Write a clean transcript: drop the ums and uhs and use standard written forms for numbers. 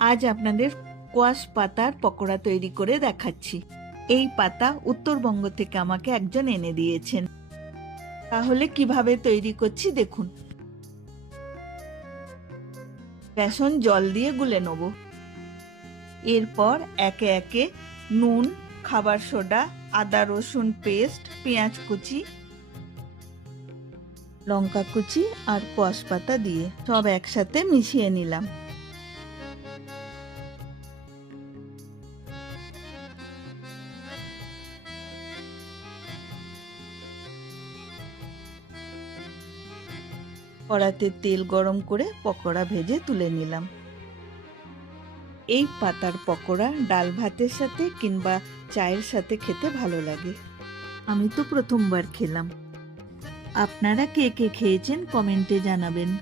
আজ আপনাদের কোয়াশ পাতার পকোড়া তৈরি করে দেখাচ্ছি। এই পাতা উত্তরবঙ্গ থেকে আমাকে একজন এনে দিয়েছেন। তাহলে কিভাবে তৈরি করছি দেখুন। বেসন জল দিয়ে গুলে নেব। এরপর একে একে নুন, খাবার সোডা, আদা রসুন পেস্ট, পেঁয়াজ কুচি, লঙ্কা কুচি আর কোয়াশ পাতা দিয়ে সব একসাথে মিশিয়ে নিলাম। কড়াতে তেল গরম করে পকোড়া ভেজে তুলে নিলাম। এই পাতার পকোড়া ডাল ভাতের সাথে কিংবা চায়ের সাথে খেতে ভালো লাগে। আমি তো প্রথমবার খেলাম। আপনারা কে কে খেয়েছেন কমেন্টে জানাবেন।